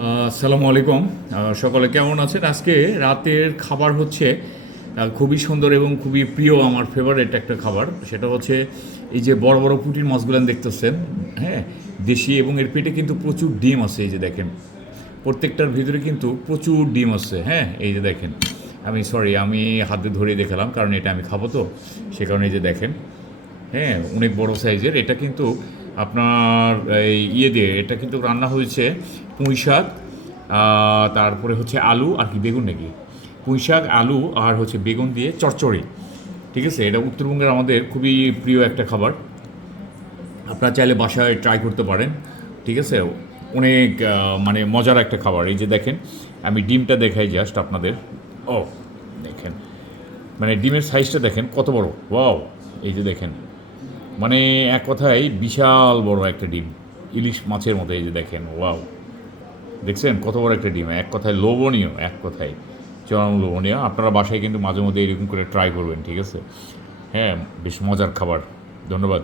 আসসালামু আলাইকুম। সকলে কেমন আছেন? আজকে রাতের খাবার হচ্ছে খুবই সুন্দর এবং খুবই প্রিয়, আমার ফেভারিট একটা খাবার। সেটা হচ্ছে এই যে বড় বড় পুঁটির মাছগুলো দেখতেছেন, হ্যাঁ, দেশি, এবং এর পেটে কিন্তু প্রচুর ডিম আছে। এই যে দেখেন, প্রত্যেকটার ভিতরে কিন্তু প্রচুর ডিম আছে। হ্যাঁ, এই যে দেখেন, আমি হাতে ধরে দেখালাম কারণ এটা আমি খাবো তো, সে কারণে এই যে দেখেন, হ্যাঁ, অনেক বড় সাইজের। এটা কিন্তু আপনার এই দিয়ে এটা কিন্তু রান্না হয়েছে পুঁই শাক, তারপরে হচ্ছে আলু আর কি বেগুন নাকি, পুঁই শাক, আলু আর হচ্ছে বেগুন দিয়ে চচ্চড়ি। ঠিক আছে, এটা উত্তরবঙ্গের আমাদের খুবই প্রিয় একটা খাবার। আপনারা চাইলে বাসায় ট্রাই করতে পারেন। ঠিক আছে, অনেক মানে মজার একটা খাবার। এই যে দেখেন, আমি ডিমটা দেখাই জাস্ট আপনাদের। ও, দেখেন, মানে ডিমের সাইজটা দেখেন কত বড়। ওয়াও, এই যে দেখেন, মানে এক কথায় বিশাল বড় একটা ডিম, ইলিশ মাছের মতো। এই যে দেখেন, ওয়াও, দেখছেন কত বড় একটা ডিম। এক কথায় লোভনীয়, এক কথায় চরম লোভনীয়। আপনারা বাসায় কিন্তু মাঝে মধ্যে এরকম করে ট্রাই করবেন। ঠিক আছে, হ্যাঁ, বেশ মজার খাবার। ধন্যবাদ।